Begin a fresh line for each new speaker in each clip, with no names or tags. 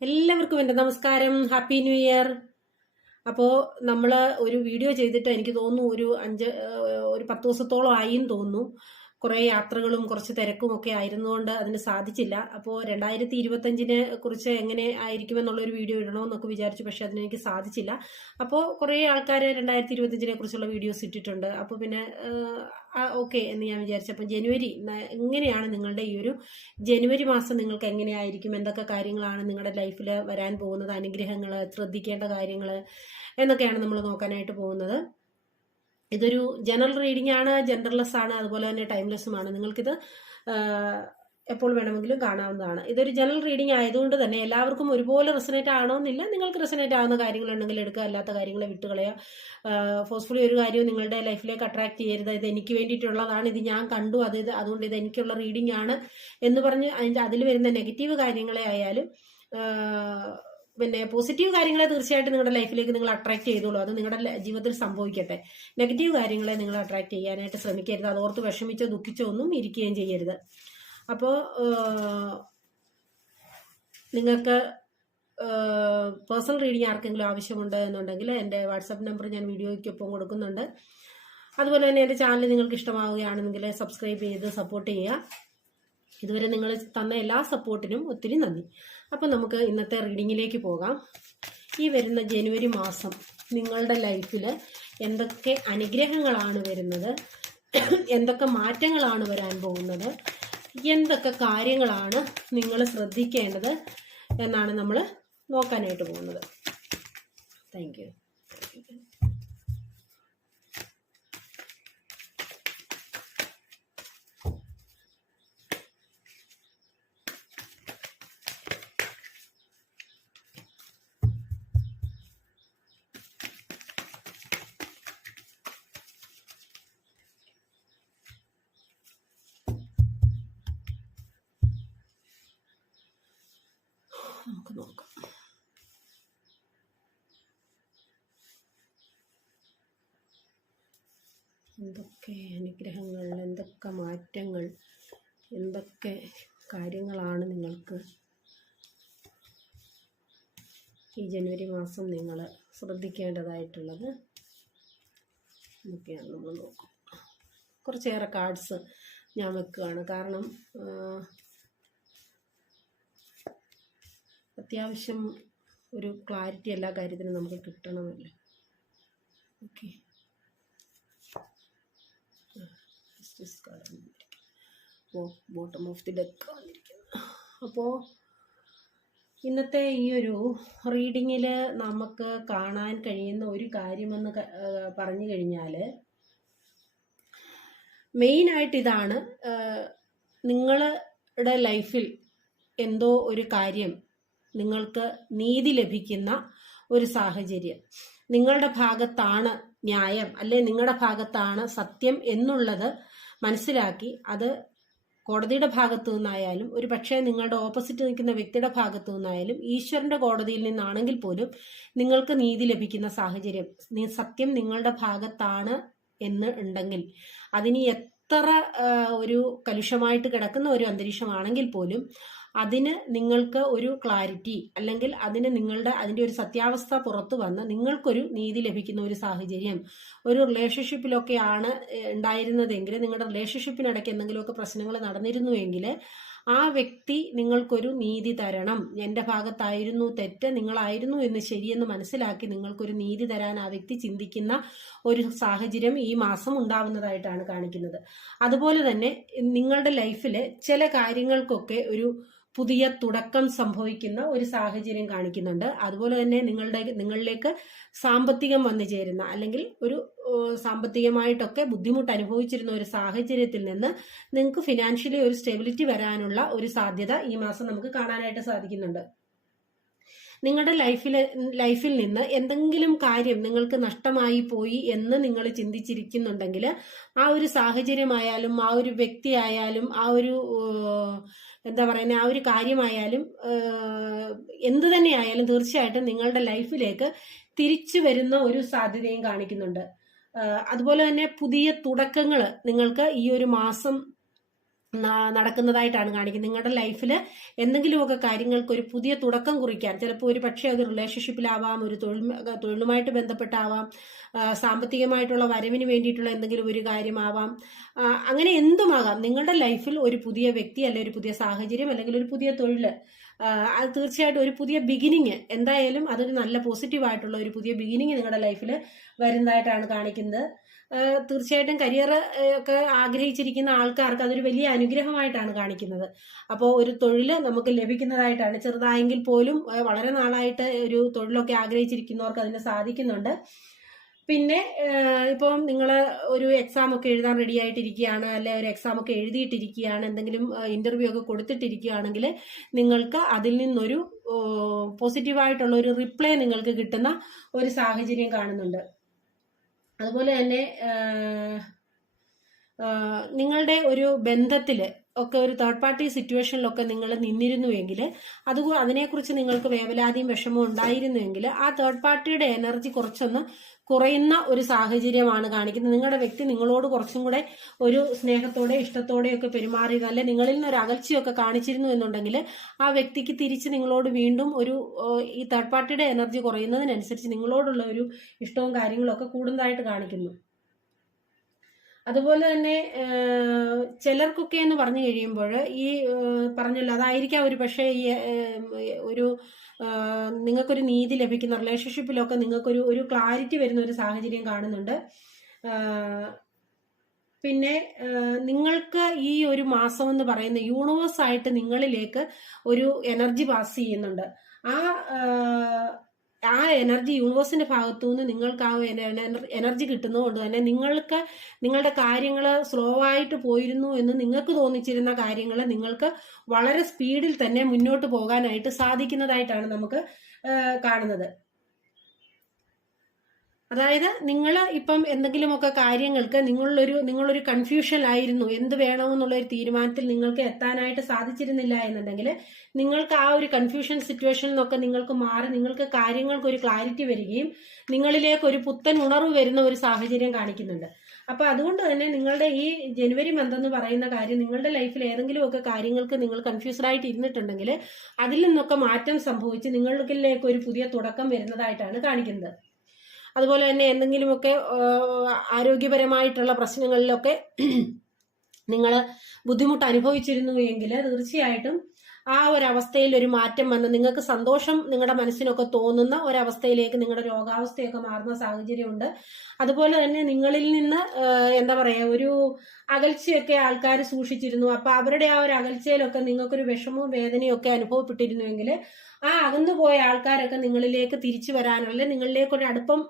എല്ലാവർക്കും എന്റെ നമസ്കാരം. ഹാപ്പി ന്യൂ ഇയർ അപ്പോൾ നമ്മൾ ഒരു വീഡിയോ ചെയ്തിട്ട് എനിക്ക് തോന്നുന്നു ഒരു അഞ്ച് ഒരു പത്ത് ദിവസത്തോളം ആയിന്ന് തോന്നുന്നു. കുറേ യാത്രകളും കുറച്ച് തിരക്കും ഒക്കെ ആയിരുന്നുകൊണ്ട് അതിന് സാധിച്ചില്ല. അപ്പോൾ രണ്ടായിരത്തി ഇരുപത്തഞ്ചിനെ കുറിച്ച് എങ്ങനെ ആയിരിക്കുമെന്നുള്ള ഒരു വീഡിയോ ഇടണമെന്നൊക്കെ വിചാരിച്ചു പക്ഷെ അതിനെനിക്ക് സാധിച്ചില്ല. അപ്പോൾ കുറേ ആൾക്കാർ രണ്ടായിരത്തി ഇരുപത്തഞ്ചിനെ കുറിച്ചുള്ള വീഡിയോസ് ഇട്ടിട്ടുണ്ട്. അപ്പോൾ പിന്നെ ഓക്കെ എന്ന് ഞാൻ വിചാരിച്ചു. അപ്പം ജനുവരി എങ്ങനെയാണ് നിങ്ങളുടെ ഈ ഒരു ജനുവരി മാസം നിങ്ങൾക്ക് എങ്ങനെയായിരിക്കും? എന്തൊക്കെ കാര്യങ്ങളാണ് നിങ്ങളുടെ ലൈഫിൽ വരാൻ പോകുന്നത്? അനുഗ്രഹങ്ങൾ ശ്രദ്ധിക്കേണ്ട കാര്യങ്ങൾ എന്നൊക്കെയാണ് നമ്മൾ നോക്കാനായിട്ട് പോകുന്നത്. ഇതൊരു ജനറൽ റീഡിംഗ് ആണ് ജെൻഡർലെസ് ആണ് അതുപോലെ തന്നെ ടൈംലെസ്സുമാണ് നിങ്ങൾക്കിത് എപ്പോൾ വേണമെങ്കിലും കാണാവുന്നതാണ്. ഇതൊരു ജനറൽ റീഡിംഗ് ആയതുകൊണ്ട് തന്നെ എല്ലാവർക്കും ഒരുപോലെ റെസനേറ്റ് ആണോന്നില്ല നിങ്ങൾക്ക് റെസനേറ്റ് ആവുന്ന കാര്യങ്ങളുണ്ടെങ്കിൽ എടുക്കുക. അല്ലാത്ത കാര്യങ്ങളെ വിട്ടുകളയുക ഫോഴ്സ്ഫുള്ളി ഒരു കാര്യവും നിങ്ങളുടെ ലൈഫിലേക്ക് അട്രാക്ട് ചെയ്യരുത്. ഇത് എനിക്ക് വേണ്ടിയിട്ടുള്ളതാണ്. ഇത് ഞാൻ കണ്ടു. അത് അതുകൊണ്ട് ഇത് എനിക്കുള്ള റീഡിംഗ് ആണ് എന്ന് പറഞ്ഞ് അതിന്റെ അതിൽ വരുന്ന നെഗറ്റീവ് കാര്യങ്ങളെ ആയാലും പിന്നെ പോസിറ്റീവ് കാര്യങ്ങളെ തീർച്ചയായിട്ടും നിങ്ങളുടെ ലൈഫിലേക്ക് നിങ്ങൾ അട്രാക്ട് ചെയ്തോളൂ. അത് നിങ്ങളുടെ ജീവിതത്തിൽ സംഭവിക്കട്ടെ. നെഗറ്റീവ് കാര്യങ്ങളെ നിങ്ങൾ അട്രാക്ട് ചെയ്യാനായിട്ട് ശ്രമിക്കരുത്. അത് ഓർത്ത് വിഷമിച്ചോ ദുഃഖിച്ചോ ഒന്നും ഇരിക്കുകയും ചെയ്യരുത്. അപ്പോൾ നിങ്ങൾക്ക് പേഴ്സണൽ റീഡിങ് ആർക്കെങ്കിലും ആവശ്യമുണ്ട് എന്നുണ്ടെങ്കിൽ എന്റെ വാട്സപ്പ് നമ്പർ ഞാൻ വീഡിയോയ്ക്കൊപ്പം കൊടുക്കുന്നുണ്ട്. അതുപോലെ തന്നെ എന്റെ ചാനൽ നിങ്ങൾക്ക് ഇഷ്ടമാവുകയാണെങ്കിൽ സബ്സ്ക്രൈബ് ചെയ്ത് സപ്പോർട്ട് ചെയ്യുക. ഇതുവരെ നിങ്ങൾ തന്ന എല്ലാ സപ്പോർട്ടിനും ഒത്തിരി നന്ദി. അപ്പം നമുക്ക് ഇന്നത്തെ റീഡിങ്ങിലേക്ക് പോകാം. ഈ വരുന്ന ജനുവരി മാസം നിങ്ങളുടെ ലൈഫിൽ എന്തൊക്കെ അനുഗ്രഹങ്ങളാണ് വരുന്നത്? എന്തൊക്കെ മാറ്റങ്ങളാണ് വരാൻ പോകുന്നത്? എന്തൊക്കെ കാര്യങ്ങളാണ് നിങ്ങൾ ശ്രദ്ധിക്കേണ്ടത് എന്നാണ് നമ്മൾ നോക്കാനായിട്ട് പോകുന്നത്. താങ്ക് യു നമുക്ക് നോക്കാം എന്തൊക്കെ അനുഗ്രഹങ്ങൾ എന്തൊക്കെ മാറ്റങ്ങൾ എന്തൊക്കെ കാര്യങ്ങളാണ് നിങ്ങൾക്ക് ഈ ജനുവരി മാസം നിങ്ങൾ ശ്രദ്ധിക്കേണ്ടതായിട്ടുള്ളത്? എന്നൊക്കെയാണ് നമ്മൾ നോക്കും കുറച്ചേറെ കാർഡ്സ് ഞാൻ വെക്കുകയാണ്. കാരണം ആ, അത്യാവശ്യം ഒരു ക്ലാരിറ്റി എല്ലാ കാര്യത്തിനും നമുക്ക് കിട്ടണമല്ലോ. Okay. Bottom of the deck വന്നിരിക്കുന്നു അപ്പോൾ ഇന്നത്തെ ഈ ഒരു റീഡിങ്ങിൽ നമുക്ക് കാണാൻ കഴിയുന്ന ഒരു കാര്യമെന്ന് പറഞ്ഞു കഴിഞ്ഞാൽ മെയിനായിട്ട് ഇതാണ് നിങ്ങളുടെ ലൈഫിൽ എന്തോ ഒരു കാര്യം നിങ്ങൾക്ക് നീതി ലഭിക്കുന്ന ഒരു സാഹചര്യം. നിങ്ങളുടെ ഭാഗത്താണ് ന്യായം അല്ലെ നിങ്ങളുടെ ഭാഗത്താണ് സത്യം എന്നുള്ളത് മനസ്സിലാക്കി അത് കോടതിയുടെ ഭാഗത്തു നിന്നായാലും ഒരു പക്ഷേ നിങ്ങളുടെ ഓപ്പോസിറ്റ് നിൽക്കുന്ന വ്യക്തിയുടെ ഭാഗത്തു നിന്നായാലും ഈശ്വരന്റെ കോടതിയിൽ നിന്നാണെങ്കിൽ പോലും നിങ്ങൾക്ക് നീതി ലഭിക്കുന്ന സാഹചര്യം. സത്യം നിങ്ങളുടെ ഭാഗത്താണ് എന്ന് ഉണ്ടെങ്കിൽ അതിന് എത്ര ഒരു കലുഷമായിട്ട് കിടക്കുന്ന ഒരു അന്തരീക്ഷമാണെങ്കിൽ പോലും അതിന് നിങ്ങൾക്ക് ഒരു ക്ലാരിറ്റി അല്ലെങ്കിൽ അതിന് നിങ്ങളുടെ അതിന്റെ ഒരു സത്യാവസ്ഥ പുറത്തു വന്ന് നിങ്ങൾക്കൊരു നീതി ലഭിക്കുന്ന ഒരു സാഹചര്യം. ഒരു റിലേഷൻഷിപ്പിലൊക്കെയാണ് ഉണ്ടായിരുന്നതെങ്കിൽ നിങ്ങളുടെ റിലേഷൻഷിപ്പിനിടയ്ക്ക് എന്തെങ്കിലുമൊക്കെ പ്രശ്നങ്ങൾ നടന്നിരുന്നുവെങ്കിൽ ആ വ്യക്തി നിങ്ങൾക്കൊരു നീതി തരണം. എന്റെ ഭാഗത്തായിരുന്നു തെറ്റ് നിങ്ങളായിരുന്നു എന്ന് ശരിയെന്ന് മനസ്സിലാക്കി നിങ്ങൾക്കൊരു നീതി തരാൻ ആ വ്യക്തി ചിന്തിക്കുന്ന ഒരു സാഹചര്യം ഈ മാസം ഉണ്ടാവുന്നതായിട്ടാണ് കാണിക്കുന്നത്. അതുപോലെ തന്നെ നിങ്ങളുടെ ലൈഫിൽ ചില കാര്യങ്ങൾക്കൊക്കെ ഒരു പുതിയ തുടക്കം സംഭവിക്കുന്ന ഒരു സാഹചര്യം കാണിക്കുന്നുണ്ട്. അതുപോലെ തന്നെ നിങ്ങളുടെ നിങ്ങളിലേക്ക് സാമ്പത്തികം വന്നു ചേരുന്ന അല്ലെങ്കിൽ ഒരു സാമ്പത്തികമായിട്ടൊക്കെ ബുദ്ധിമുട്ട് അനുഭവിച്ചിരുന്ന ഒരു സാഹചര്യത്തിൽ നിന്ന് നിങ്ങൾക്ക് ഫിനാൻഷ്യലി ഒരു സ്റ്റെബിലിറ്റി വരാനുള്ള ഒരു സാധ്യത ഈ മാസം നമുക്ക് കാണാനായിട്ട് സാധിക്കുന്നുണ്ട്. നിങ്ങളുടെ ലൈഫിൽ ലൈഫിൽ നിന്ന് എന്തെങ്കിലും കാര്യം നിങ്ങൾക്ക് നഷ്ടമായി പോയി എന്ന് നിങ്ങൾ ചിന്തിച്ചിരിക്കുന്നുണ്ടെങ്കിൽ ആ ഒരു സാഹചര്യമായാലും ആ ഒരു വ്യക്തിയായാലും ആ ഒരു എന്താ പറയുന്നത് ആ ഒരു കാര്യമായാലും എന്ത് തന്നെയായാലും തീർച്ചയായിട്ടും നിങ്ങളുടെ ലൈഫിലേക്ക് തിരിച്ചു വരുന്ന ഒരു സാധ്യതയും കാണിക്കുന്നുണ്ട്. അതുപോലെ തന്നെ പുതിയ തുടക്കങ്ങൾ നിങ്ങൾക്ക് ഈ ഒരു മാസം നടക്കുന്നതായിട്ടാണ് കാണിക്കുന്നത്. നിങ്ങളുടെ ലൈഫിൽ എന്തെങ്കിലുമൊക്കെ കാര്യങ്ങൾക്ക് ഒരു പുതിയ തുടക്കം കുറിക്കാൻ ചിലപ്പോൾ ഒരു പക്ഷേ അത് റിലേഷൻഷിപ്പിലാവാം ഒരു തൊഴിൽ തൊഴിലുമായിട്ട് ബന്ധപ്പെട്ടാവാം സാമ്പത്തികമായിട്ടുള്ള വരവിന് വേണ്ടിയിട്ടുള്ള എന്തെങ്കിലും ഒരു കാര്യമാവാം അങ്ങനെ എന്തുമാകാം? നിങ്ങളുടെ ലൈഫിൽ ഒരു പുതിയ വ്യക്തി അല്ലെങ്കിൽ ഒരു പുതിയ സാഹചര്യം അല്ലെങ്കിൽ ഒരു പുതിയ തൊഴിൽ അത് തീർച്ചയായിട്ടും ഒരു പുതിയ ബിഗിനിങ് എന്തായാലും അതൊരു നല്ല പോസിറ്റീവായിട്ടുള്ള ഒരു പുതിയ ബിഗിനിങ് നിങ്ങളുടെ ലൈഫിൽ വരുന്നതായിട്ടാണ് കാണിക്കുന്നത്. തീർച്ചയായിട്ടും കരിയർ ഒക്കെ ആഗ്രഹിച്ചിരിക്കുന്ന ആൾക്കാർക്ക് അതൊരു വലിയ അനുഗ്രഹമായിട്ടാണ് കാണിക്കുന്നത്. അപ്പോൾ ഒരു തൊഴിൽ നമുക്ക് ലഭിക്കുന്നതായിട്ടാണ്. ചെറുതായെങ്കിൽ പോലും വളരെ നാളായിട്ട് ഒരു തൊഴിലൊക്കെ ആഗ്രഹിച്ചിരിക്കുന്നവർക്ക് അതിന് സാധിക്കുന്നുണ്ട്. പിന്നെ ഇപ്പം നിങ്ങൾ ഒരു എക്സാം ഒക്കെ എഴുതാൻ റെഡി ആയിട്ടിരിക്കുകയാണ് അല്ലെ ഒരു എക്സാം ഒക്കെ എഴുതിയിട്ടിരിക്കുകയാണ് എന്തെങ്കിലും ഇന്റർവ്യൂ ഒക്കെ കൊടുത്തിട്ടിരിക്കുകയാണെങ്കിൽ നിങ്ങൾക്ക് അതിൽ നിന്നൊരു പോസിറ്റീവായിട്ടുള്ള ഒരു റിപ്ലൈ നിങ്ങൾക്ക് കിട്ടുന്ന ഒരു സാഹചര്യം കാണുന്നുണ്ട്. അതുപോലെ തന്നെ നിങ്ങളുടെ ഒരു ബന്ധത്തിൽ ഒക്കെ ഒരു തേർഡ് പാർട്ടി സിറ്റുവേഷനിലൊക്കെ നിങ്ങൾ നിന്നിരുന്നുവെങ്കിൽ അത് അതിനെക്കുറിച്ച് നിങ്ങൾക്ക് വേവലാതിയും വിഷമവും ഉണ്ടായിരുന്നുവെങ്കിൽ ആ തേർഡ് പാർട്ടിയുടെ എനർജി കുറച്ചൊന്ന് കുറയുന്ന ഒരു സാഹചര്യമാണ് കാണിക്കുന്നത്. നിങ്ങളുടെ വ്യക്തി നിങ്ങളോട് കുറച്ചും കൂടെ ഒരു സ്നേഹത്തോടെ ഇഷ്ടത്തോടെയൊക്കെ പെരുമാറിയത് അല്ലെ നിങ്ങളിൽ നിന്ന് ഒരു അകൽച്ചയൊക്കെ കാണിച്ചിരുന്നു എന്നുണ്ടെങ്കിൽ ആ വ്യക്തിക്ക് തിരിച്ച് നിങ്ങളോട് വീണ്ടും ഒരു ഈ തേർഡ് പാർട്ടിയുടെ എനർജി കുറയുന്നതിനനുസരിച്ച് നിങ്ങളോടുള്ള ഒരു ഇഷ്ടവും കാര്യങ്ങളും ഒക്കെ കൂടുന്നതായിട്ട് കാണിക്കുന്നു. അതുപോലെ തന്നെ ചിലർക്കൊക്കെ എന്ന് പറഞ്ഞു കഴിയുമ്പോൾ ഈ പറഞ്ഞല്ലോ അതായിരിക്കാം ഒരു പക്ഷേ ഈ ഒരു നിങ്ങൾക്കൊരു നീതി ലഭിക്കുന്ന റിലേഷൻഷിപ്പിലൊക്കെ നിങ്ങൾക്കൊരു ഒരു ക്ലാരിറ്റി വരുന്ന ഒരു സാഹചര്യം കാണുന്നുണ്ട്. പിന്നെ നിങ്ങൾക്ക് ഈ ഒരു മാസം എന്ന് പറയുന്ന യൂണിവേഴ്സായിട്ട് നിങ്ങളിലേക്ക് ഒരു എനർജി പാസ് ചെയ്യുന്നുണ്ട്. ആ ആ എനർജി യൂണിവേഴ്സിന്റെ ഭാഗത്തു നിന്ന് നിങ്ങൾക്ക് ആ എനർജി കിട്ടുന്നതുകൊണ്ട് തന്നെ നിങ്ങൾക്ക് നിങ്ങളുടെ കാര്യങ്ങൾ സ്ലോ ആയിട്ട് പോയിരുന്നു എന്ന് നിങ്ങൾക്ക് തോന്നിച്ചിരുന്ന കാര്യങ്ങൾ നിങ്ങൾക്ക് വളരെ സ്പീഡിൽ തന്നെ മുന്നോട്ട് പോകാനായിട്ട് സാധിക്കുന്നതായിട്ടാണ് നമുക്ക് കാണുന്നത്. അതായത് നിങ്ങൾ ഇപ്പം എന്തെങ്കിലുമൊക്കെ കാര്യങ്ങൾക്ക് നിങ്ങളൊരു നിങ്ങളൊരു കൺഫ്യൂഷനിലായിരുന്നു എന്ത് വേണമെന്നുള്ള ഒരു തീരുമാനത്തിൽ നിങ്ങൾക്ക് എത്താനായിട്ട് സാധിച്ചിരുന്നില്ല എന്നുണ്ടെങ്കിൽ നിങ്ങൾക്ക് ആ ഒരു കൺഫ്യൂഷൻ സിറ്റുവേഷനിൽ നിന്നൊക്കെ നിങ്ങൾക്ക് മാറി നിങ്ങൾക്ക് കാര്യങ്ങൾക്ക് ഒരു ക്ലാരിറ്റി വരികയും നിങ്ങളിലേക്ക് ഒരു പുത്തൻ ഉണർവ് വരുന്ന ഒരു സാഹചര്യം കാണിക്കുന്നുണ്ട്. അപ്പൊ അതുകൊണ്ട് തന്നെ നിങ്ങളുടെ ഈ ജനുവരി മന്ത് എന്ന് പറയുന്ന കാര്യം നിങ്ങളുടെ ലൈഫിൽ ഏതെങ്കിലുമൊക്കെ കാര്യങ്ങൾക്ക് നിങ്ങൾ കൺഫ്യൂസ്ഡ് ആയിട്ട് ഇരുന്നിട്ടുണ്ടെങ്കിൽ അതിൽ നിന്നൊക്കെ മാറ്റം സംഭവിച്ച് നിങ്ങളിലേക്ക് ഒരു പുതിയ തുടക്കം വരുന്നതായിട്ടാണ് കാണിക്കുന്നത്. അതുപോലെ തന്നെ എന്തെങ്കിലുമൊക്കെ ആരോഗ്യപരമായിട്ടുള്ള പ്രശ്നങ്ങളിലൊക്കെ നിങ്ങൾ ബുദ്ധിമുട്ട് അനുഭവിച്ചിരുന്നു എങ്കിൽ തീർച്ചയായിട്ടും ആ ഒരു അവസ്ഥയിൽ ഒരു മാറ്റം വന്ന് നിങ്ങൾക്ക് സന്തോഷം നിങ്ങളുടെ മനസ്സിനൊക്കെ തോന്നുന്ന ഒരവസ്ഥയിലേക്ക് നിങ്ങളുടെ രോഗാവസ്ഥയൊക്കെ മാറുന്ന സാഹചര്യമുണ്ട്. അതുപോലെ തന്നെ നിങ്ങളിൽ നിന്ന് എന്താ പറയുക ഒരു അകൽച്ചയൊക്കെ ആൾക്കാർ സൂക്ഷിച്ചിരുന്നു. അപ്പൊ അവരുടെ ആ ഒരു അകൽച്ചയിലൊക്കെ നിങ്ങൾക്കൊരു വിഷമവും വേദനയും ഒക്കെ അനുഭവപ്പെട്ടിരുന്നുവെങ്കിൽ ആ അകന്നു പോയ ആൾക്കാരൊക്കെ നിങ്ങളിലേക്ക് തിരിച്ചു വരാനുള്ള നിങ്ങളിലേക്ക് ഒരു അടുപ്പം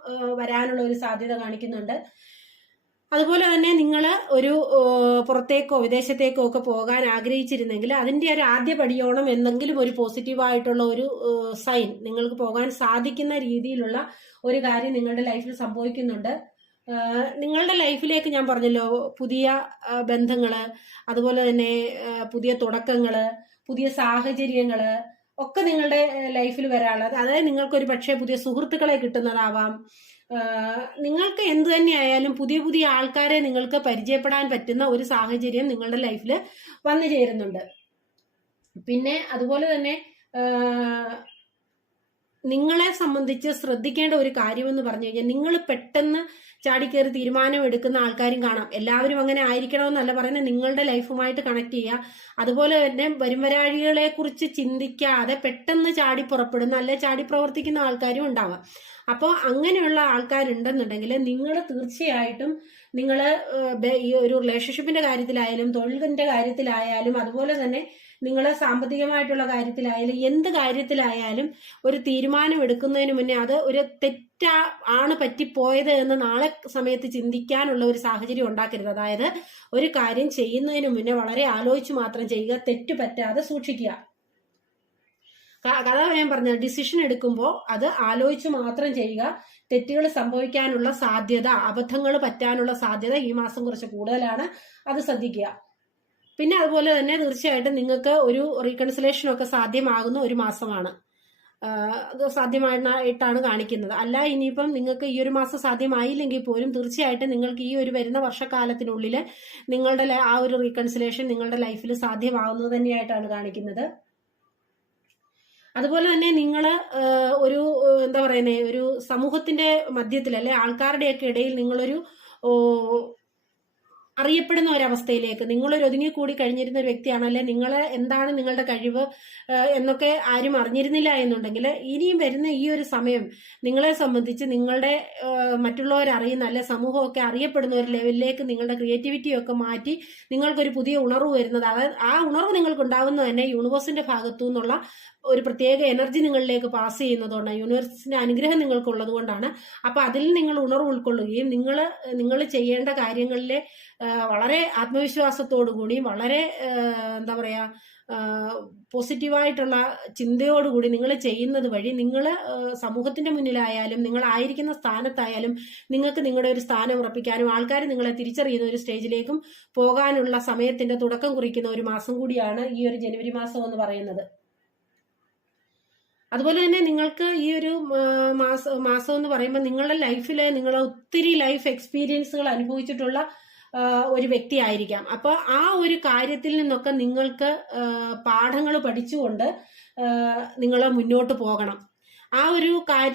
വരാനുള്ള ഒരു സാധ്യത കാണിക്കുന്നുണ്ട്. അതുപോലെ തന്നെ നിങ്ങൾ ഒരു പുറത്തേക്കോ വിദേശത്തേക്കോ ഒക്കെ പോകാൻ ആഗ്രഹിച്ചിരുന്നെങ്കിൽ അതിന്റെ ഒരു ആദ്യ പടിയോണം എന്തെങ്കിലും ഒരു പോസിറ്റീവായിട്ടുള്ള ഒരു സൈൻ നിങ്ങൾക്ക് പോകാൻ സാധിക്കുന്ന രീതിയിലുള്ള ഒരു കാര്യം നിങ്ങളുടെ ലൈഫിൽ സംഭവിക്കുന്നുണ്ട്. നിങ്ങളുടെ ലൈഫിലേക്ക് ഞാൻ പറഞ്ഞല്ലോ പുതിയ ബന്ധങ്ങൾ അതുപോലെ തന്നെ പുതിയ തുടക്കങ്ങൾ പുതിയ സാഹചര്യങ്ങൾ ഒക്കെ നിങ്ങളുടെ ലൈഫിൽ വരാനുള്ളത്. അതായത് നിങ്ങൾക്കൊരു പക്ഷേ പുതിയ സുഹൃത്തുക്കളെ കിട്ടുന്നതാവാം. നിങ്ങൾക്ക് എന്ത് തന്നെയായാലും പുതിയ പുതിയ ആൾക്കാരെ നിങ്ങൾക്ക് പരിചയപ്പെടാൻ പറ്റുന്ന ഒരു സാഹചര്യം നിങ്ങളുടെ ലൈഫിൽ വന്നു ചേരുന്നുണ്ട്. പിന്നെ അതുപോലെ തന്നെ നിങ്ങളെ സംബന്ധിച്ച് ശ്രദ്ധിക്കേണ്ട ഒരു കാര്യമെന്ന് പറഞ്ഞു കഴിഞ്ഞാൽ നിങ്ങൾ പെട്ടെന്ന് ചാടിക്കേറി തീരുമാനം എടുക്കുന്ന ആൾക്കാരും കാണാം. എല്ലാവരും അങ്ങനെ ആയിരിക്കണമെന്നല്ല പറയുന്നത്. നിങ്ങളുടെ ലൈഫുമായിട്ട് കണക്ട് ചെയ്യുക. അതുപോലെ തന്നെ വരുംവരാഴികളെ കുറിച്ച് ചിന്തിക്കാതെ പെട്ടെന്ന് ചാടി പുറപ്പെടുന്ന അല്ലെ ചാടി പ്രവർത്തിക്കുന്ന ആൾക്കാരും ഉണ്ടാവാം. അപ്പോൾ അങ്ങനെയുള്ള ആൾക്കാരുണ്ടെന്നുണ്ടെങ്കിൽ നിങ്ങൾ തീർച്ചയായിട്ടും നിങ്ങൾ ഈ ഒരു റിലേഷൻഷിപ്പിന്റെ കാര്യത്തിലായാലും തൊഴിലിന്റെ കാര്യത്തിലായാലും അതുപോലെ തന്നെ നിങ്ങൾ സാമ്പത്തികമായിട്ടുള്ള കാര്യത്തിലായാലും എന്ത് കാര്യത്തിലായാലും ഒരു തീരുമാനം എടുക്കുന്നതിന് മുന്നേ അത് ഒരു തെറ്റാ ആണ് പറ്റിപ്പോയത് എന്ന് നാളെ സമയത്ത് ചിന്തിക്കാനുള്ള ഒരു സാഹചര്യം ഉണ്ടാക്കരുത്. അതായത് ഒരു കാര്യം ചെയ്യുന്നതിന് മുന്നേ വളരെ ആലോചിച്ച് മാത്രം ചെയ്യുക തെറ്റ് പറ്റാതെ സൂക്ഷിക്കുക. കഥ ഞാൻ പറഞ്ഞ ഡിസിഷൻ എടുക്കുമ്പോൾ അത് ആലോചിച്ച് മാത്രം ചെയ്യുക. തെറ്റുകൾ സംഭവിക്കാനുള്ള സാധ്യത അബദ്ധങ്ങൾ പറ്റാനുള്ള സാധ്യത ഈ മാസം കുറച്ച് കൂടുതലാണ്. അത് ശ്രദ്ധിക്കുക. പിന്നെ അതുപോലെ തന്നെ തീർച്ചയായിട്ടും നിങ്ങൾക്ക് ഒരു റീകൺസിലേഷൻ ഒക്കെ സാധ്യമാകുന്ന ഒരു മാസമാണ്. സാധ്യമായിട്ടാണ് കാണിക്കുന്നത്. അല്ല ഇനിയിപ്പം നിങ്ങൾക്ക് ഈ ഒരു മാസം സാധ്യമായില്ലെങ്കിൽ പോലും തീർച്ചയായിട്ടും നിങ്ങൾക്ക് ഈ ഒരു വരുന്ന വർഷക്കാലത്തിനുള്ളിൽ നിങ്ങളുടെ ആ ഒരു റീകൺസിലേഷൻ നിങ്ങളുടെ ലൈഫിൽ സാധ്യമാകുന്നത് തന്നെയായിട്ടാണ് കാണിക്കുന്നത്. അതുപോലെ തന്നെ നിങ്ങൾ ഒരു എന്താ പറയുന്നത് ഒരു സമൂഹത്തിന്റെ മധ്യത്തിൽ അല്ലെ ആൾക്കാരുടെയൊക്കെ ഇടയിൽ നിങ്ങളൊരു അറിയപ്പെടുന്ന ഒരവസ്ഥയിലേക്ക്. നിങ്ങളൊരു ഒതുങ്ങിക്കൂടി കഴിഞ്ഞിരുന്ന ഒരു വ്യക്തിയാണോ? അല്ലെ നിങ്ങൾ എന്താണ് നിങ്ങളുടെ കഴിവ് എന്നൊക്കെ ആരും അറിഞ്ഞിരുന്നില്ല എന്നുണ്ടെങ്കിൽ ഇനിയും വരുന്ന ഈ ഒരു സമയം നിങ്ങളെ സംബന്ധിച്ച് നിങ്ങളുടെ മറ്റുള്ളവർ അറിയുന്ന അല്ലെ സമൂഹമൊക്കെ അറിയപ്പെടുന്ന ഒരു ലെവലിലേക്ക് നിങ്ങളുടെ ക്രിയേറ്റിവിറ്റിയൊക്കെ മാറ്റി നിങ്ങൾക്കൊരു പുതിയ ഉണർവ് വരുന്നത്. അതായത് ആ ഉണർവ് നിങ്ങൾക്ക് ഉണ്ടാകുന്നത് തന്നെ യൂണിവേഴ്സിന്റെ ഭാഗത്തു നിന്നുള്ള ഒരു പ്രത്യേക എനർജി നിങ്ങളിലേക്ക് പാസ് ചെയ്യുന്നതുകൊണ്ടാണ്. യൂണിവേഴ്സിന്റെ അനുഗ്രഹം നിങ്ങൾക്കുള്ളത് കൊണ്ടാണ്. അപ്പൊ അതിൽ നിങ്ങൾ ഉണർവ് ഉൾക്കൊള്ളുകയും നിങ്ങൾ നിങ്ങൾ ചെയ്യേണ്ട കാര്യങ്ങളിലെ വളരെ ആത്മവിശ്വാസത്തോടു കൂടി വളരെ എന്താ പറയുക പോസിറ്റീവായിട്ടുള്ള ചിന്തയോടുകൂടി നിങ്ങൾ ചെയ്യുന്നത് വഴി നിങ്ങൾ സമൂഹത്തിന്റെ മുന്നിലായാലും നിങ്ങൾ ആയിരിക്കുന്ന സ്ഥാനത്തായാലും നിങ്ങൾക്ക് നിങ്ങളുടെ ഒരു സ്ഥാനം ഉറപ്പിക്കാനും ആൾക്കാർ നിങ്ങളെ തിരിച്ചറിയുന്ന ഒരു സ്റ്റേജിലേക്കും പോകാനുള്ള സമയത്തിന്റെ തുടക്കം കുറിക്കുന്ന ഒരു മാസം കൂടിയാണ് ഈ ഒരു ജനുവരി മാസം എന്ന് പറയുന്നത്. അതുപോലെ തന്നെ നിങ്ങൾക്ക് ഈ ഒരു മാസം മാസം എന്ന് പറയുമ്പോൾ നിങ്ങളുടെ ലൈഫിലെ നിങ്ങൾ ഒത്തിരി ലൈഫ് എക്സ്പീരിയൻസുകൾ അനുഭവിച്ചിട്ടുള്ള ഒരു വ്യക്തിയായിരിക്കാം. അപ്പോൾ ആ ഒരു കാര്യത്തിൽ നിന്നൊക്കെ നിങ്ങൾക്ക് പാഠങ്ങൾ പഠിച്ചുകൊണ്ട് നിങ്ങൾ മുന്നോട്ട് പോകണം. ആ ഒരു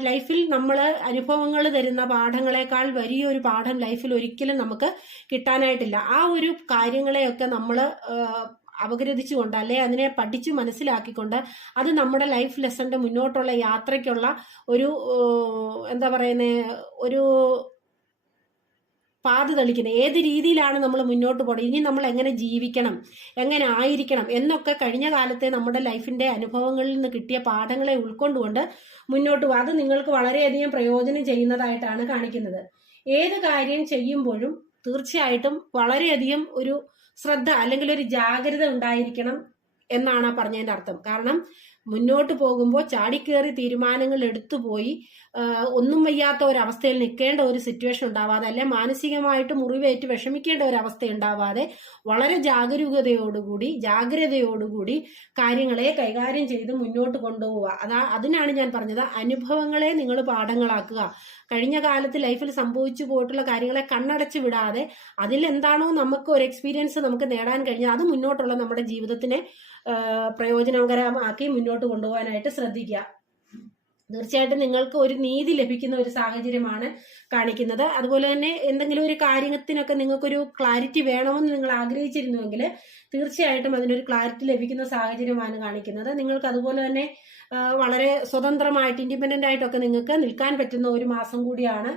ലൈഫിൽ നമ്മൾ അനുഭവങ്ങൾ തരുന്ന പാഠങ്ങളെക്കാൾ വലിയൊരു പാഠം ലൈഫിൽ ഒരിക്കലും നമുക്ക് കിട്ടാനായിട്ടില്ല. ആ ഒരു കാര്യങ്ങളെയൊക്കെ നമ്മൾ അപഗ്രഥിച്ചുകൊണ്ട് അല്ലെ അതിനെ പഠിച്ചു മനസ്സിലാക്കിക്കൊണ്ട് അത് നമ്മുടെ ലൈഫ് ലെസന്റെ മുന്നോട്ടുള്ള യാത്രയ്ക്കുള്ള ഒരു എന്താ പറയുന്നത് ഒരു പാത തെളിക്കുന്നത് ഏത് രീതിയിലാണ് നമ്മൾ മുന്നോട്ട് പോകുന്നത് ഇനി നമ്മൾ എങ്ങനെ ജീവിക്കണം? എങ്ങനെ ആയിരിക്കണം? എന്നൊക്കെ കഴിഞ്ഞ കാലത്തെ നമ്മുടെ ലൈഫിന്റെ അനുഭവങ്ങളിൽ നിന്ന് കിട്ടിയ പാഠങ്ങളെ ഉൾക്കൊണ്ടുകൊണ്ട് മുന്നോട്ട് പോകും അത് നിങ്ങൾക്ക് വളരെയധികം പ്രയോജനം ചെയ്യുന്നതായിട്ടാണ് കാണിക്കുന്നത്. ഏത് കാര്യം ചെയ്യുമ്പോഴും തീർച്ചയായിട്ടും വളരെയധികം ഒരു ശ്രദ്ധ അല്ലെങ്കിൽ ഒരു ജാഗ്രത ഉണ്ടായിരിക്കണം. എന്നാണ് ആ പറഞ്ഞതിന്റെ അർത്ഥം. കാരണം മുന്നോട്ട് പോകുമ്പോൾ ചാടിക്കേറി തീരുമാനങ്ങൾ എടുത്തു പോയി ഒന്നും വയ്യാത്ത ഒരവസ്ഥയിൽ നിൽക്കേണ്ട ഒരു സിറ്റുവേഷൻ ഉണ്ടാവാതെ അല്ലെ മാനസികമായിട്ട് മുറിവേറ്റ് വിഷമിക്കേണ്ട ഒരു അവസ്ഥ ഉണ്ടാവാതെ വളരെ ജാഗരൂകതയോടുകൂടി ജാഗ്രതയോടുകൂടി കാര്യങ്ങളെ കൈകാര്യം ചെയ്ത് മുന്നോട്ട് കൊണ്ടുപോവുക. അതാ അതിനാണ് ഞാൻ പറഞ്ഞത് അനുഭവങ്ങളെ നിങ്ങൾ പാഠങ്ങളാക്കുക. കഴിഞ്ഞ കാലത്ത് ലൈഫിൽ സംഭവിച്ചു പോയിട്ടുള്ള കാര്യങ്ങളെ കണ്ണടച്ച് വിടാതെ അതിലെന്താണോ നമുക്ക് ഒരു എക്സ്പീരിയൻസ് നമുക്ക് നേടാൻ കഴിഞ്ഞാൽ അത് മുന്നോട്ടുള്ള നമ്മുടെ ജീവിതത്തിനെ പ്രയോജനകരമാക്കി മുന്നോട്ട് കൊണ്ടുപോകാനായിട്ട് ശ്രദ്ധിക്കുക. തീർച്ചയായിട്ടും നിങ്ങൾക്ക് ഒരു നീതി ലഭിക്കുന്ന ഒരു സാഹചര്യമാണ് കാണിക്കുന്നത്. അതുപോലെ തന്നെ എന്തെങ്കിലും ഒരു കാര്യത്തിനൊക്കെ നിങ്ങൾക്കൊരു ക്ലാരിറ്റി വേണമെന്ന് നിങ്ങൾ ആഗ്രഹിച്ചിരുന്നുവെങ്കിൽ തീർച്ചയായിട്ടും അതിനൊരു ക്ലാരിറ്റി ലഭിക്കുന്ന സാഹചര്യമാണ് കാണിക്കുന്നത്. നിങ്ങൾക്ക് അതുപോലെ തന്നെ വളരെ സ്വതന്ത്രമായിട്ട് ഇൻഡിപെൻഡന്റ് ആയിട്ടൊക്കെ നിങ്ങൾക്ക് നിൽക്കാൻ പറ്റുന്ന ഒരു മാസം കൂടിയാണ്.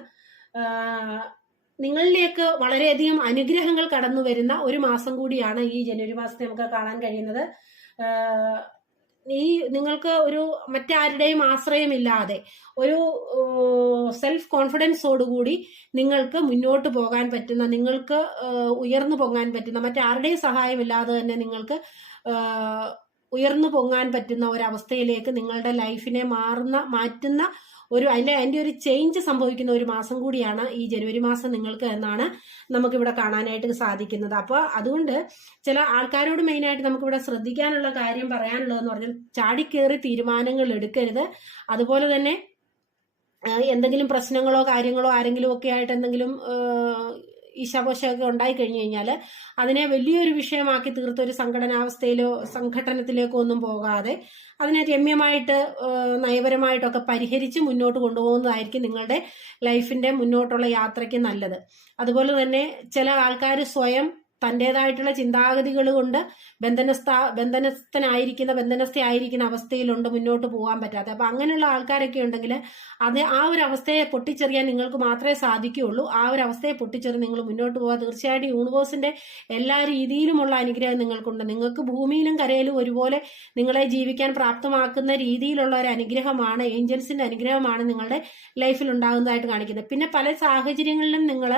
നിങ്ങളിലേക്ക് വളരെയധികം അനുഗ്രഹങ്ങൾ കടന്നു വരുന്ന ഒരു മാസം കൂടിയാണ് ഈ ജനുവരി മാസത്തെ നമുക്ക് കാണാൻ കഴിയുന്നത്. ഈ നിങ്ങൾക്ക് ഒരു മറ്റാരുടെയും ആശ്രയമില്ലാതെ ഒരു സെൽഫ് കോൺഫിഡൻസോടുകൂടി നിങ്ങൾക്ക് മുന്നോട്ട് പോകാൻ പറ്റുന്ന നിങ്ങൾക്ക് ഉയർന്നു പൊങ്ങാൻ പറ്റുന്ന മറ്റാരുടെയും സഹായമില്ലാതെ തന്നെ നിങ്ങൾക്ക് ഉയർന്നു പൊങ്ങാൻ പറ്റുന്ന ഒരവസ്ഥയിലേക്ക് നിങ്ങളുടെ ലൈഫിനെ മാറുന്ന മാറ്റുന്ന ഒരു അതിന്റെ അതിന്റെ ഒരു ചേഞ്ച് സംഭവിക്കുന്ന ഒരു മാസം കൂടിയാണ് ഈ ജനുവരി മാസം നിങ്ങൾക്ക് എന്നാണ് നമുക്കിവിടെ കാണാനായിട്ട് സാധിക്കുന്നത്. അപ്പോൾ അതുകൊണ്ട് ചില ആൾക്കാരോട് മെയിനായിട്ട് നമുക്കിവിടെ ശ്രദ്ധിക്കാനുള്ള കാര്യം പറയാനുള്ളതെന്ന് പറഞ്ഞാൽ ചാടിക്കേറി തീരുമാനങ്ങൾ എടുക്കരുത്. അതുപോലെ തന്നെ എന്തെങ്കിലും പ്രശ്നങ്ങളോ കാര്യങ്ങളോ ആരെങ്കിലും ഒക്കെ ആയിട്ട് എന്തെങ്കിലും ഈശാപോശമൊക്കെ ഉണ്ടായി കഴിഞ്ഞു കഴിഞ്ഞാൽ അതിനെ വലിയൊരു വിഷയമാക്കി തീർത്ത ഒരു സംഘടനാവസ്ഥയിലോ സംഘടനത്തിലേക്കോ ഒന്നും പോകാതെ അതിനെ രമ്യമായിട്ട് നയപരമായിട്ടൊക്കെ പരിഹരിച്ച് മുന്നോട്ട് കൊണ്ടുപോകുന്നതായിരിക്കും നിങ്ങളുടെ ലൈഫിന്റെ മുന്നോട്ടുള്ള യാത്രയ്ക്ക് നല്ലത്. അതുപോലെ തന്നെ ചില ആൾക്കാർ സ്വയം തന്റെതായിട്ടുള്ള ചിന്താഗതികൾ കൊണ്ട് ബന്ധനസ്ഥ ബന്ധനസ്ഥനായിരിക്കുന്ന ബന്ധനസ്ഥയായിരിക്കുന്ന അവസ്ഥയിലുണ്ട് മുന്നോട്ട് പോകാൻ പറ്റാതെ അപ്പൊ അങ്ങനെയുള്ള ആൾക്കാരൊക്കെ ഉണ്ടെങ്കിൽ അത് ആ ഒരു അവസ്ഥയെ പൊട്ടിച്ചെറിയാൻ നിങ്ങൾക്ക് മാത്രമേ സാധിക്കുകയുള്ളൂ. ആ ഒരു അവസ്ഥയെ പൊട്ടിച്ചെറി നിങ്ങൾ മുന്നോട്ട് പോകാൻ തീർച്ചയായിട്ടും യൂണിവേഴ്സിന്റെ എല്ലാ രീതിയിലുമുള്ള അനുഗ്രഹം നിങ്ങൾക്കുണ്ട്. നിങ്ങൾക്ക് ഭൂമിയിലും കരയിലും ഒരുപോലെ നിങ്ങളെ ജീവിക്കാൻ പ്രാപ്തമാക്കുന്ന രീതിയിലുള്ള ഒരു അനുഗ്രഹമാണ് ഏഞ്ചൽസിന്റെ അനുഗ്രഹമാണ് നിങ്ങളുടെ ലൈഫിൽ ഉണ്ടാകുന്നതായിട്ട് കാണിക്കുന്നത്. പിന്നെ പല സാഹചര്യങ്ങളിലും നിങ്ങൾ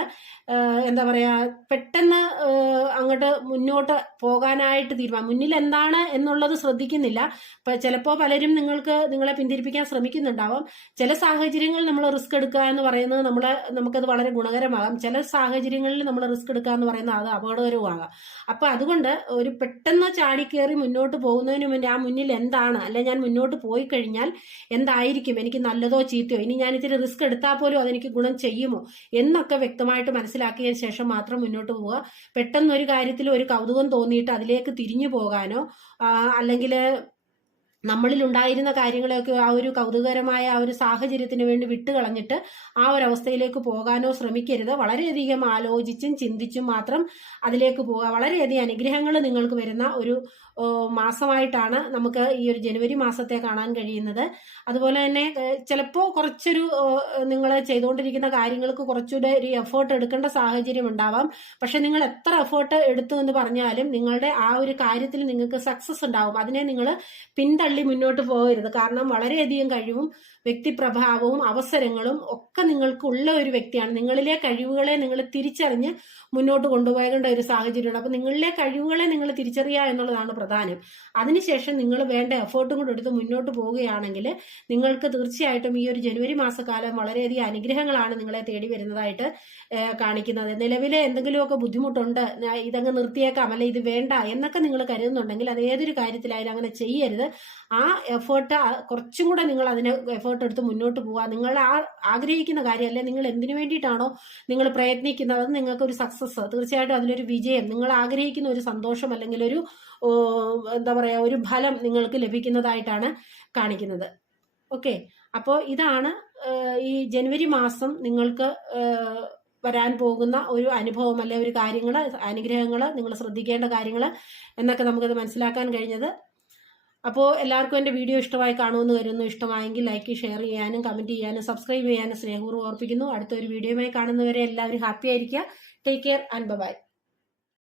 എന്താ പറയാ പെട്ടെന്ന് അങ്ങോട്ട് മുന്നോട്ട് പോകാനായിട്ട് തീരുമാനം. മുന്നിൽ എന്താണ് എന്നുള്ളത് ശ്രദ്ധിക്കുന്നില്ല. ഇപ്പൊ ചിലപ്പോൾ പലരും നിങ്ങൾക്ക് നിങ്ങളെ പിന്തിരിപ്പിക്കാൻ ശ്രമിക്കുന്നുണ്ടാവും. ചില സാഹചര്യങ്ങളിൽ നമ്മൾ റിസ്ക് എടുക്കുക എന്ന് പറയുന്നത് നമ്മളെ നമുക്കത് വളരെ ഗുണകരമാകാം. ചില സാഹചര്യങ്ങളിൽ നമ്മൾ റിസ്ക് എടുക്കുക എന്ന് പറയുന്നത് അത് അപകടകരവുമാകാം. അപ്പൊ അതുകൊണ്ട് ഒരു പെട്ടെന്ന് ചാടിക്കേറി മുന്നോട്ട് പോകുന്നതിന് മുന്നേ ആ മുന്നിൽ എന്താണ്? അല്ലെ ഞാൻ മുന്നോട്ട് പോയി കഴിഞ്ഞാൽ എന്തായിരിക്കും? എനിക്ക് നല്ലതോ ചീത്തയോ? ഇനി ഞാൻ ഇത്തിരി റിസ്ക് എടുത്താൽ പോലും അതെനിക്ക് ഗുണം ചെയ്യുമോ? എന്നൊക്കെ വ്യക്തമായിട്ട് മനസ്സിലാക്കിയതിന് ശേഷം മാത്രം മുന്നോട്ട് പോവുക. പെട്ടെന്ന് ഒരു കാര്യത്തിൽ ഒരു കൗതുകം തോന്നിയിട്ട് അതിലേക്ക് തിരിഞ്ഞു പോകാനോ അല്ലെങ്കിൽ നമ്മളിൽ ഉണ്ടായിരുന്ന കാര്യങ്ങളെയൊക്കെ ആ ഒരു കൗതുകരമായ ആ ഒരു സാഹചര്യത്തിന് വേണ്ടി വിട്ടുകളഞ്ഞിട്ട് ആ ഒരു അവസ്ഥയിലേക്ക് പോകാനോ ശ്രമിക്കരുത്. വളരെയധികം ആലോചിച്ചും ചിന്തിച്ചും മാത്രം അതിലേക്ക് പോവുക. വളരെയധികം അനുഗ്രഹങ്ങൾ നിങ്ങൾക്ക് വരുന്ന ഒരു മാസമായിട്ടാണ് നമുക്ക് ഈ ഒരു ജനുവരി മാസത്തെ കാണാൻ കഴിയുന്നത്. അതുപോലെ തന്നെ ചിലപ്പോൾ കുറച്ചൊരു നിങ്ങൾ ചെയ്തുകൊണ്ടിരിക്കുന്ന കാര്യങ്ങൾക്ക് കുറച്ചുകൂടെ ഒരു എഫേർട്ട് എടുക്കേണ്ട സാഹചര്യം ഉണ്ടാവാം. പക്ഷെ നിങ്ങൾ എത്ര എഫേർട്ട് എടുത്തു എന്ന് പറഞ്ഞാലും നിങ്ങളുടെ ആ ഒരു കാര്യത്തിൽ നിങ്ങൾക്ക് സക്സസ് ഉണ്ടാവും. അതിനെ നിങ്ങൾ പിന്തള്ളി മുന്നോട്ട് പോകരുത്. കാരണം വളരെയധികം കഴിവും വ്യക്തിപ്രഭാവവും അവസരങ്ങളും ഒക്കെ നിങ്ങൾക്ക് ഉള്ള ഒരു വ്യക്തിയാണ്. നിങ്ങളിലെ കഴിവുകളെ നിങ്ങൾ തിരിച്ചറിഞ്ഞ് മുന്നോട്ട് കൊണ്ടുപോകേണ്ട ഒരു സാഹചര്യമുണ്ട് അപ്പൊ നിങ്ങളിലെ കഴിവുകളെ നിങ്ങൾ തിരിച്ചറിയുക എന്നുള്ളതാണ് പ്രധാനം. അതിനുശേഷം നിങ്ങൾ വേണ്ട എഫേർട്ടും കൂടെ എടുത്ത് മുന്നോട്ട് പോവുകയാണെങ്കിൽ നിങ്ങൾക്ക് തീർച്ചയായിട്ടും ഈ ഒരു ജനുവരി മാസക്കാലം വളരെയധികം അനുഗ്രഹങ്ങളാണ് നിങ്ങളെ തേടി വരുന്നതായിട്ട് കാണിക്കുന്നത്. നിലവിലെ എന്തെങ്കിലുമൊക്കെ ബുദ്ധിമുട്ടുണ്ട് ഇതങ്ങ് നിർത്തിയേക്കാം അല്ലെ ഇത് വേണ്ട എന്നൊക്കെ നിങ്ങൾ കരുതുന്നുണ്ടെങ്കിൽ അത് ഏതൊരു കാര്യത്തിലായാലും അങ്ങനെ ചെയ്യരുത്. ആ എഫേർട്ട് കുറച്ചും കൂടെ നിങ്ങൾ അതിനെ എഫേർട്ട് എടുത്ത് മുന്നോട്ട് പോവുക. നിങ്ങൾ ആ ആഗ്രഹിക്കുന്ന കാര്യമല്ലേ നിങ്ങൾ എന്തിനു വേണ്ടിയിട്ടാണോ നിങ്ങൾ പ്രയത്നിക്കുന്നത്? അത് നിങ്ങൾക്ക് ഒരു സക്സസ് തീർച്ചയായിട്ടും അതിലൊരു വിജയം നിങ്ങൾ ആഗ്രഹിക്കുന്ന ഒരു സന്തോഷം അല്ലെങ്കിൽ ഒരു എന്താ പറയുക ഒരു ഫലം നിങ്ങൾക്ക് ലഭിക്കുന്നതായിട്ടാണ് കാണിക്കുന്നത്. ഓക്കെ അപ്പോൾ ഇതാണ് ഈ ജനുവരി മാസം നിങ്ങൾക്ക് വരാൻ പോകുന്ന ഒരു അനുഭവം അല്ലെ ഒരു കാര്യങ്ങൾ അനുഗ്രഹങ്ങൾ നിങ്ങൾ ശ്രദ്ധിക്കേണ്ട കാര്യങ്ങൾ എന്നൊക്കെ നമുക്കത് മനസ്സിലാക്കാൻ കഴിഞ്ഞത്. അപ്പോൾ എല്ലാവർക്കും എന്റെ വീഡിയോ ഇഷ്ടമായി കാണുമെന്ന് കരുതുന്നു. ഇഷ്ടമായെങ്കിൽ ലൈക്ക് ഷെയർ ചെയ്യാനും കമന്റ് ചെയ്യാനും സബ്സ്ക്രൈബ് ചെയ്യാനും സ്നേഹപൂർവം ഓർപ്പിക്കുന്നു. അടുത്തൊരു വീഡിയോയുമായി കാണുന്നവരെ എല്ലാവരും ഹാപ്പി ആയിരിക്കുക. Take care and by